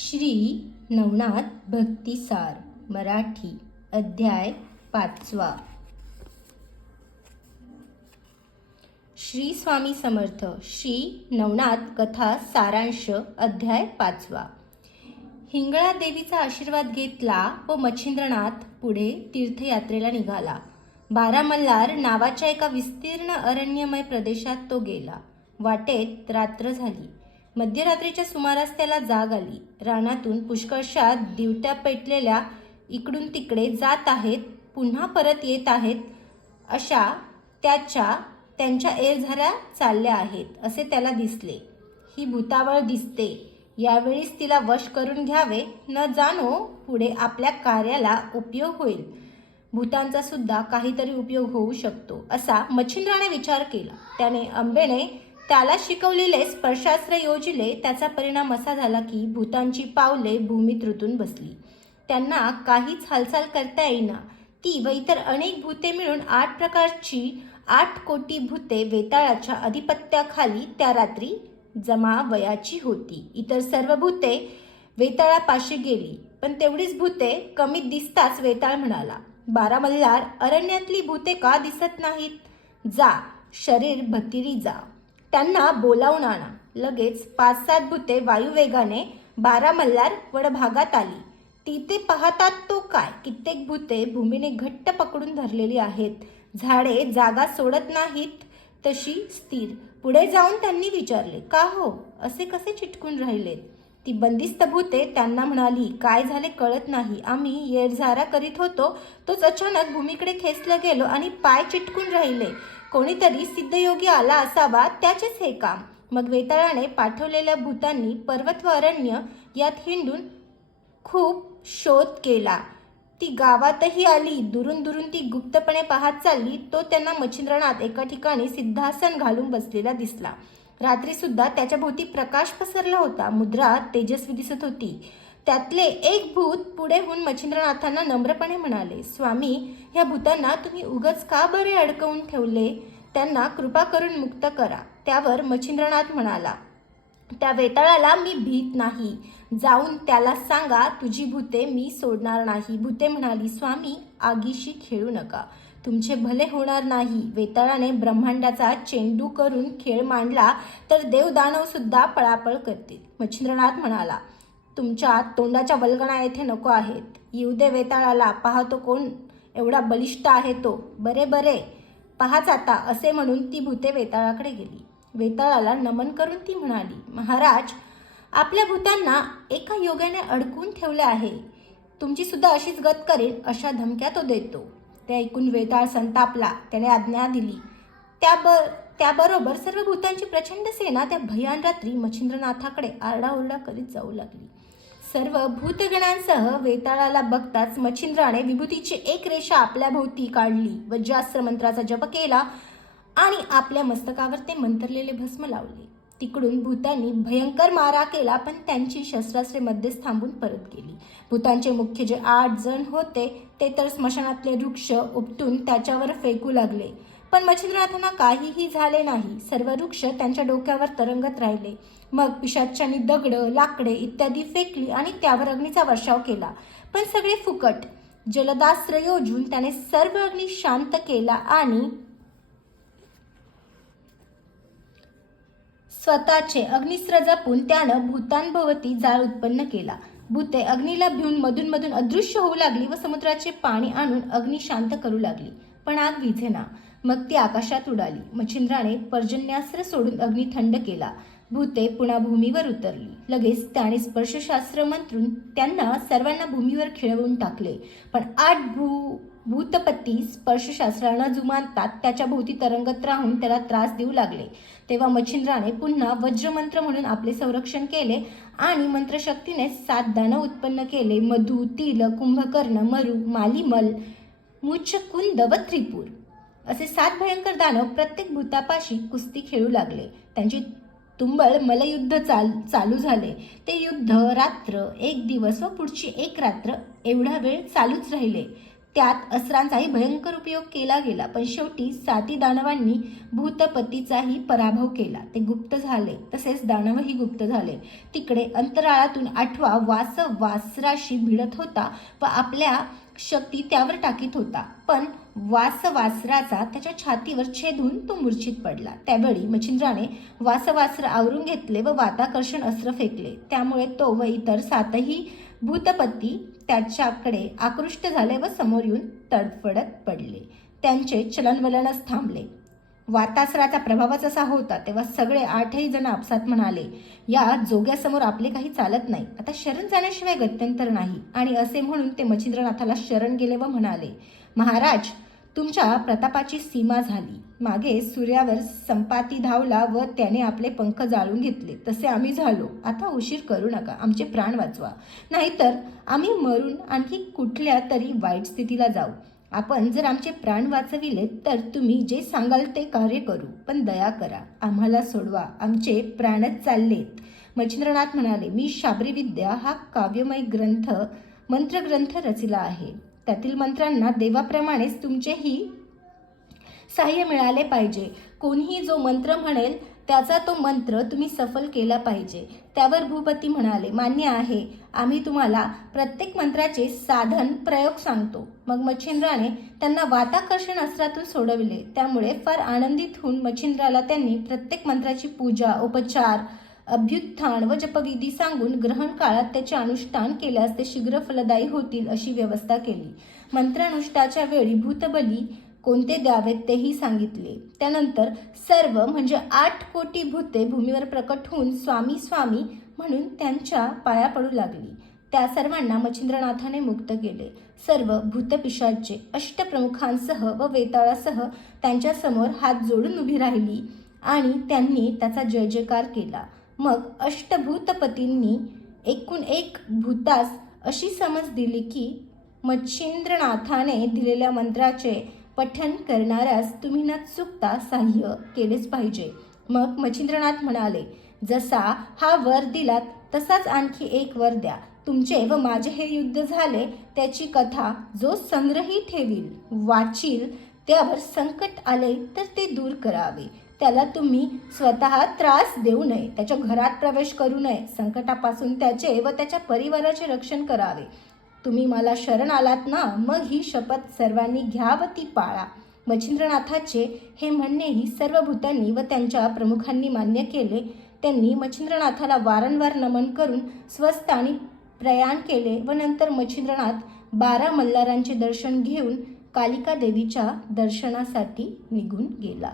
श्री नवनाथ भक्तिसार मराठी अध्याय पाचवा. श्री स्वामी समर्थ श्री नवनाथ कथा सारांश अध्याय पाचवा. हिंगळा देवीचा आशीर्वाद घेतला व मच्छिंद्रनाथ पुढे तीर्थयात्रेला निघाला. बारा मल्हार नावाच्या एका विस्तीर्ण अरण्यमय प्रदेशात तो गेला. वाटेत रात्र झाली. मध्यरात्रीच्या सुमारास त्याला जाग आली. रानातून पुष्कळशा दिवट्या पेटलेल्या इकडून तिकडे जात आहेत पुन्हा परत येत आहेत अशा त्याच्या त्यांच्या एरझऱ्या चालल्या आहेत असे त्याला दिसले. ही भूतावळ दिसते. यावेळीच तिला वश करून घ्यावे. न जाणो पुढे आपल्या कार्याला उपयोग होईल. भूतांचा सुद्धा काहीतरी उपयोग होऊ शकतो असा मच्छिंद्राने विचार केला. त्याने अंबेने त्याला शिकवलेले स्पर्शास्त्र योजिले त्याचा परिणाम असा झाला की भूतांची पावले भूमीत रुतून बसली. त्यांना काहीच हालचाल करता येईना. ती व इतर अनेक भूते मिळून आठ प्रकारची आठ कोटी भूते वेताळाच्या अधिपत्याखाली त्या रात्री जमावयाची होती. इतर सर्व भूते वेताळापाशी गेली पण तेवढीच भूते कमीत दिसताच वेताळ म्हणाला बारा मल्हार अरण्यातली भूते का दिसत नाहीत? जा शरीर भतिरी जा. त्यांना बोलावून आणा. लगेच पाच सात भूते वायुवेगाने बारा मल्हार वडभागात आली. तिथे पाहतात तो काय? कित्येक भूते भूमीने घट्ट पकडून धरलेली आहेत. झाडे जागा सोडत नाहीत तशी स्थिर. पुढे जाऊन त्यांनी विचारले का हो? असे कसे चिटकून राहिलेत? ती बंदिस्त भूते त्यांना म्हणाली काय झाले कळत नाही. आम्ही येरझारा करीत होतो तोच अचानक भूमीकडे खेचला गेलो आणि पाय चिटकून राहिले. कोणीतरी सिद्धयोगी आला असावा त्याचेच हे काम. मग वेताळाने पाठवलेल्या भूतांनी पर्वत व अरण्य यात हिंडून खूप शोध केला. ती गावातही आली दुरून दुरून ती गुप्तपणे पाहत चालली तो त्यांना मच्छिंद्रनाथ एका ठिकाणी सिद्धासन घालून बसलेला दिसला. रात्री सुद्धा त्याच्या भोवती प्रकाश पसरला होता. मुद्रा तेजस्वी दिसत होती. त्यातले एक भूत पुढे होऊन मच्छिंद्रनाथांना नम्रपणे म्हणाले स्वामी ह्या भूतांना तुम्ही उगच का बरे अडकवून ठेवले? त्यांना कृपा करून मुक्त करा. त्यावर मच्छिंद्रनाथ म्हणाला त्या वेताळाला मी भीत नाही. जाऊन त्याला सांगा तुझी भूते मी सोडणार नाही. भूते म्हणाली स्वामी आगीशी खेळू नका. तुमचे भले होणार नाही. वेताळाने ब्रह्मांडाचा चेंडू करून खेळ मांडला तर देवदानवसुद्धा सुद्धा पळापळ करतील. मच्छिंद्रनाथ म्हणाला तुमच्या तोंडाच्या वल्गणा येथे नको आहेत. येऊ दे वेताळाला पाहतो कोण एवढा बलिष्ठ आहे तो. बरे बरे. पहाच आता असे म्हणून ती भूते वेताळाकडे गेली. वेताळाला नमन करून ती म्हणाली महाराज आपल्या भूतांना एका योगाने अडकून ठेवले आहे. तुमची सुद्धा अशीच गत करेन अशा धमक्या तो देतो. ते ऐकून वेताळ संतापला त्याने आज्ञा दिली. त्याबर त्याबरोबर सर्व भूतांची प्रचंड सेना त्या भयान रात्री मच्छिंद्रनाथाकडे आरडाओरडा करीत जाऊ लागली. सर्व भूतगणांसह वेताळाला बघताच मच्छिंद्राने विभूतीची एक रेषा आपल्या भोवती काढली. वज्रास्त्र मंत्राचा जप केला आणि आपल्या मस्तकावर ते मंतरलेले भस्म लावले. तिकडून भूतांनी भयंकर मारा केला पण त्यांची शस्त्रास्त्रे मध्येच थांबून परत गेली. भूतांचे मुख्य जे आठ जण होते ते तर स्मशानातले वृक्ष उपटून त्याच्यावर फेकू लागले. पण मच्छिंद्रनाथांना काहीही झाले नाही. सर्व वृक्ष त्यांच्या डोक्यावर तरंगत राहिले. मग पिशाच्यांनी दगडं लाकडे इत्यादी फेकली आणि त्यावर अग्नीचा वर्षाव केला. पण सगळे फुकट. जलदास्त्र योजून त्याने सर्व अग्नी शांत केला आणि स्वतःचे अग्निस्त्र जपून त्यानं भूतांभोवती जाळ उत्पन्न केला. भूते अग्नीला भिवून मधून मधून अदृश्य होऊ लागली व समुद्राचे पाणी आणून अग्नी शांत करू लागली. पण आग विझेना. मग ती आकाशात उडाली. मच्छिंद्राने पर्जन्यास्त्र सोडून अग्नी थंड केला. भूते पुन्हा भूमीवर उतरली. लगेच त्याने स्पर्शशास्त्र मंत्रून त्यांना सर्वांना भूमीवर खिळवून टाकले. पण आठ भू भूतपती स्पर्शशास्त्रानं जुमानतात. त्याच्या भोवती तरंगत राहून त्याला त्रास देऊ लागले. तेव्हा मच्छिंद्राने पुन्हा वज्रमंत्र म्हणून आपले संरक्षण केले आणि मंत्रशक्तीने सात दानव उत्पन्न केले. मधु तिल कुंभकर्ण मरु मालिमल मुचकुंद व त्रिपूर. असे सात भयंकर दानव प्रत्येक भूतापाशी कुस्ती खेळू लागले. त्यांची तुंबळ मलयुद्ध चाल चालू झाले. ते युद्ध रात्र एक दिवस व पुढची एक रात्र एवढा वेळ चालूच राहिले. त्यात अस्त्रांचाही भयंकर उपयोग केला गेला पण शेवटी साती दानवांनी भूतपतीचाही पराभव केला. ते गुप्त झाले तसेच दानवही गुप्त झाले. तिकडे अंतराळातून आठवा वास वासराशी भिडत होता व आपल्या शक्ती त्यावर टाकीत होता. पण वासवासराचा त्याच्या छातीवर छेदून तो मूर्छित पडला. त्यावेळी मच्छिंद्राने वासवास्त्र आवरून घेतले व वाताकर्षण अस्त्र फेकले. त्यामुळे तो व इतर सातही भूतपती त्याच्याकडे आकृष्ट झाले व समोर येऊन तडफडत पडले. त्यांचे चलनवलनच थांबले. वातासराचा प्रभावच असा होता तेव्हा सगळे आठही जण आपसात म्हणाले या जोग्यासमोर आपले काही चालत नाही. आता शरण जाण्याशिवाय गत्यंतर नाही. आणि असे म्हणून ते मच्छिंद्रनाथाला शरण गेले व म्हणाले महाराज तुमच्या प्रतापाची सीमा झाली. मागे सूर्यावर संपाती धावला व त्याने आपले पंख जाळून घेतले. तसे आम्ही झालो. आता उशीर करू नका. आमचे प्राण वाचवा. नाहीतर आम्ही मरून आणखी कुठल्या तरी वाईट स्थितीला जाऊ. आपण जर आमचे प्राण वाचविले तर तुम्ही जे सांगाल ते कार्य करू. पण दया करा. आम्हाला सोडवा. आमचे प्राणच चाललेत. मच्छिंद्रनाथ म्हणाले मी शाबरी विद्या हा काव्यमय ग्रंथ मंत्रग्रंथ रचिला आहे. त्यातील मंत्रांना देवाप्रमाणेच तुमचेही सहाय्य मिळाले पाहिजे. कोणीही जो मंत्र म्हणेल त्याचा तो मंत्र तुम्ही सफल केला पाहिजे. त्यावर भूपती म्हणाले मान्य आहे आम्ही तुम्हाला प्रत्येक मंत्राचे साधन प्रयोग सांगतो. मग मच्छिंद्राने त्यांना वाताकर्षण अस्त्रातून सोडविले. त्यामुळे फार आनंदित होऊन मच्छिंद्राला त्यांनी प्रत्येक मंत्राची पूजा उपचार अभ्युत्थान व जपविधी सांगून ग्रहण काळात त्याचे अनुष्ठान केल्यास ते शीघ्र फलदायी होतील अशी व्यवस्था केली. मंत्रानुष्ठाच्या वेळी भूतबली कोणते द्यावेत तेही सांगितले. त्यानंतर सर्व म्हणजे आठ कोटी भूते भूमीवर प्रकट होऊन स्वामी स्वामी म्हणून त्यांच्या पाया पडू लागली. त्या सर्वांना मच्छिंद्रनाथाने मुक्त केले. सर्व भूतपिशाचे अष्टप्रमुखांसह व वेताळासह त्यांच्यासमोर हात जोडून उभी राहिली आणि त्यांनी त्याचा जय जयकार केला. मग अष्टभूतपतींनी एकूण एक भूतास अशी समज दिली की मच्छिंद्रनाथाने दिलेल्या मंत्राचे पठन करणाऱ्यास तुम्ही न चुकता सहाय्य केलेच पाहिजे. मग मच्छिंद्रनाथ म्हणाले जसा हा वर दिलात तसाच आणखी एक वर द्या. तुमचे व माझे हे युद्ध झाले त्याची कथा जो संग्रही ठेवील वाचील त्यावर संकट आले तर ते दूर करावे. त्याला तुम्ही स्वतः त्रास देऊ नये त्याच्या घरात प्रवेश करू नये संकटापासून त्याचे व त्याच्या परिवाराचे रक्षण करावे. तुम्ही मला शरण आलात ना मग ही शपथ सर्वांनी घ्या व ती पाळा. मच्छिंद्रनाथाचे हे म्हणणेही सर्व भूतांनी व त्यांच्या प्रमुखांनी मान्य केले. त्यांनी मच्छिंद्रनाथाला वारंवार नमन करून स्वस्थानी प्रयाण केले व नंतर मच्छिंद्रनाथ बारा मल्हारांचे दर्शन घेऊन कालिका देवीच्या दर्शनासाठी निघून गेला.